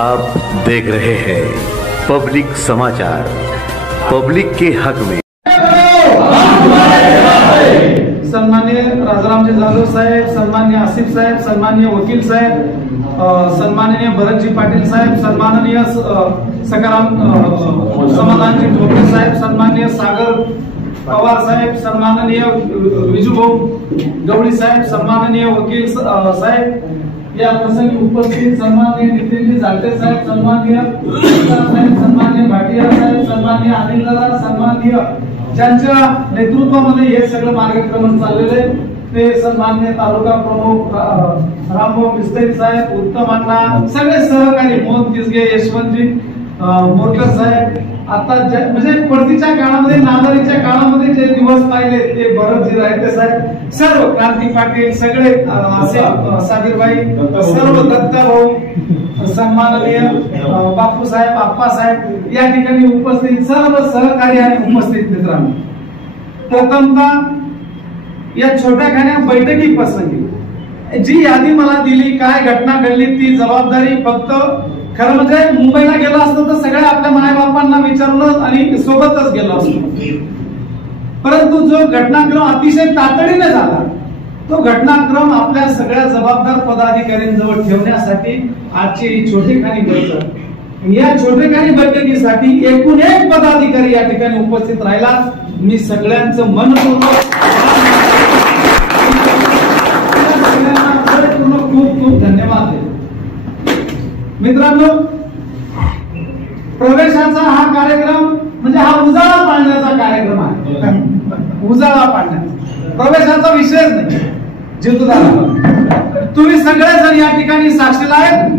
आप देख रहे हैं पब्लिक समाचार, पब्लिक के हक में। सन्मान्य राजारामजी जाधव साहेब, सन्मान्य आसिफ साहेब, सन्मान्य वकील साहेब, सन्माननीय भरतजी पाटील साहेब, सन्माननीय सकाराम समाधानजी ठोके साहेब, सन्मान्य सागर पवार साहेब, सन्माननीय विजूभाऊ गवळी साहेब, सन्माननीय वकील साहेब, या प्रसंगी उपस्थित सन्माननीय नितीनजी जागटे साहेब, सन्माननीय साहेब, सन्माननीय भाटिया साहेब, सन्माननीय अनिल दादा, सन्माननीय ज्यांच्या नेतृत्वामध्ये हे सगळं मार्गक्रमण चाललेले ते सन्माननीय तालुका प्रमुख रामभाऊ मिस्त्री साहेब, उत्तम अण्णा, सगळे सहकारी मोहन किसगे, यशवंतजी मोरकर साहेब, आता म्हणजे पडतीच्या काळामध्ये नादारीच्या काळामध्ये जे दिवस पाहिले ते भरतजी रायते साहेब, सर्व क्रांती पाटील, सगळे साबीरबाई, सर्व दत्ता भाऊ, सन्माननीय बापू साहेब, आप्पा साहेब, या ठिकाणी उपस्थित सर्व सहकारी आणि उपस्थित मित्रांनो, प्रथमतः या छोट्याखान्या बैठकी प्रसंगी जी यादी मला दिली, काय घटना घडली, ती जबाबदारी फक्त खरं म्हणजे मुंबईला गेलो असतो तर सगळ्या आपल्या मायबापांना विचारलं आणि सोबतच गेलो असतो, परंतु जो घटनाक्रम अतिशय तातडीने झाला तो घटनाक्रम आपल्या सगळ्या जबाबदार पदाधिकाऱ्यांजवळ ठेवण्यासाठी आजची ही छोटेखानी बैठक, या छोटेखानी बैठकीसाठी एकूण एक पदाधिकारी या ठिकाणी उपस्थित राहिला, मी सगळ्यांचं मनपूर्वक खूप खूप धन्यवाद देतो। मित्रांनो, प्रवेशाचा हा कार्यक्रम म्हणजे हा उजाळा पाडण्याचा कार्यक्रम आहे, उजाळा पाडण्याचा, प्रवेशाचा विषयच नाही। जितूदारा तुम्ही सगळेजण या ठिकाणी साक्षीला आहेत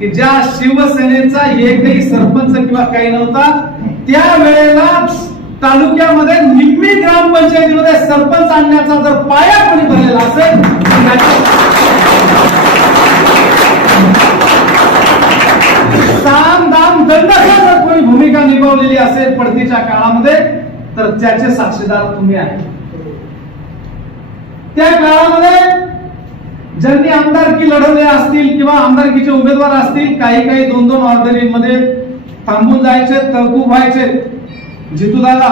की ज्या शिवसेनेचा एकही सरपंच किंवा काही नव्हता त्यावेळेला तालुक्यामध्ये निम्मी ग्रामपंचायतीमध्ये सरपंच आणण्याचा जर पाया कोणी भरलेला असेल, साम दाम दंडाची जर कोणी भूमिका निभावलेली असेल पडतीच्या काळामध्ये तर त्याचे साक्षीदार तुम्ही आहे। त्या काळामध्ये ज्यांनी आमदारकी लढवले असतील किंवा आमदारकीचे उमेदवार असतील, काही काही दोन दोन ऑर्डरीमध्ये थांबून जायचे, तहकूब व्हायचे, जितूदादा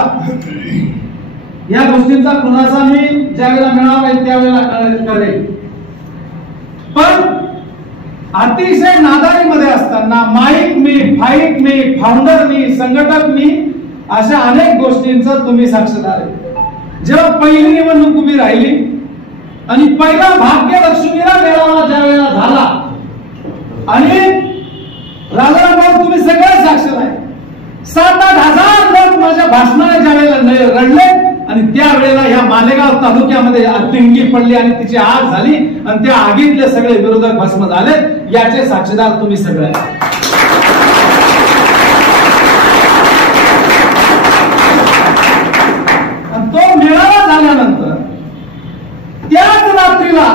या गोष्टींचा खुलासा मी ज्यावेळेला मिळाला त्यावेळेला करेल, पण अतिशय नादारीमध्ये असताना माईक मी, फाईट मी, फाउंडर मी, संघटक मी, अशा अनेक गोष्टींचं तुम्ही साक्षीदार आहे। जेव्हा पहिली निवडणूक उभी राहिली आणि पहिला भाग्यलक्ष्मीला मेळावा ज्या वेळेला झाला आणि राजाराम तुम्ही सगळे साक्षीदार आहे, 7-8 हजार लोक माझ्या भाषणाने ज्या वेळेला रडले आणि त्यावेळेला या मालेगाव तालुक्यामध्ये तिंगी पडली आणि तिची आग झाली आणि त्या आगीतले सगळे विरोधक भस्म झाले, याचे साक्षीदार तुम्ही सगळे। तो मेळावा झाल्यानंतर त्याच रात्रीला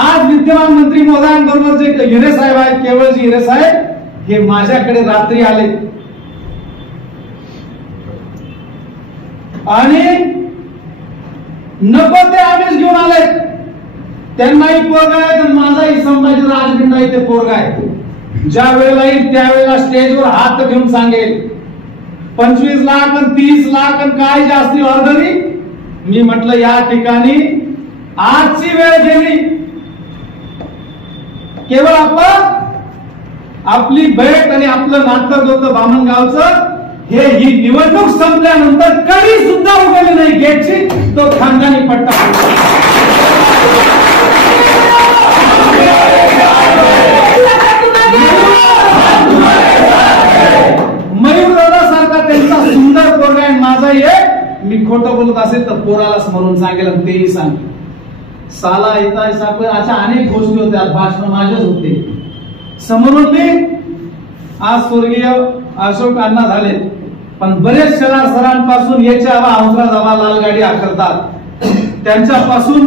आज विद्यमान मंत्री महोदयांबरोबर जे हिरे साहेब आहेत, केवळजी हिरे साहेब, हे माझ्याकडे रात्री आले आणि नको ते आम्हीच घेऊन आले, त्यांनाही पोरगा आहे तर माझाही संभाजी राजगुंडा इथे पोरगा आहे, ज्या वेळेला येईल त्यावेळेला स्टेजवर हात घेऊन सांगेल 25 लाख आणि 30 लाख आणि काय जास्ती ऑर्डरी। मी म्हटलं या ठिकाणी आजची वेळ गेली, केवळ आपण आपली भेट आणि आपलं नातं होतं बामणगावचं, ही निवडणूक संपल्यानंतर कधी सुद्धा उघडली नाही गेटची, तो खानदानी पट्टा मयूरदादा सारखा त्यांचा सुंदर पोरगा आहे माझा एक, मी खोटं बोलत असेल तर पोराला स्मरून सांगेल आणि तेही सांगेल, साला येता सापे अशा अनेक गोष्टी होत्या, भाषण माझेच होते समोरून मी आज स्वर्गीय अशोक अण्णा झाले, पण बरेच सरांपासून याच्या हौसला झाला, लालगाडी आखरतात त्यांच्यापासून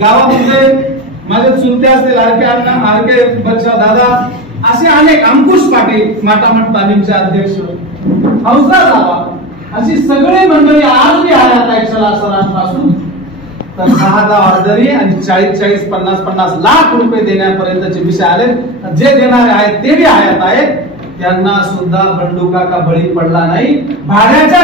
गावामध्ये माझे चुलते असतील आरके अण्णा, आरके बच्चा दादा, असे अनेक, अंकुश पाटील माटामट तालीमचे अध्यक्ष, हौसला झाला, अशी सगळी मंडळी आज बी आल्या सरांपासून तर 6 ऑर्डरी आणि 40 50 लाख रुपये देण्यापर्यंतचे विषय आले. जे देणारे आहेत ते बी हयात आहेत, त्यांना सुद्धा बंडू काका बळी पडला नाही. भाड्याच्या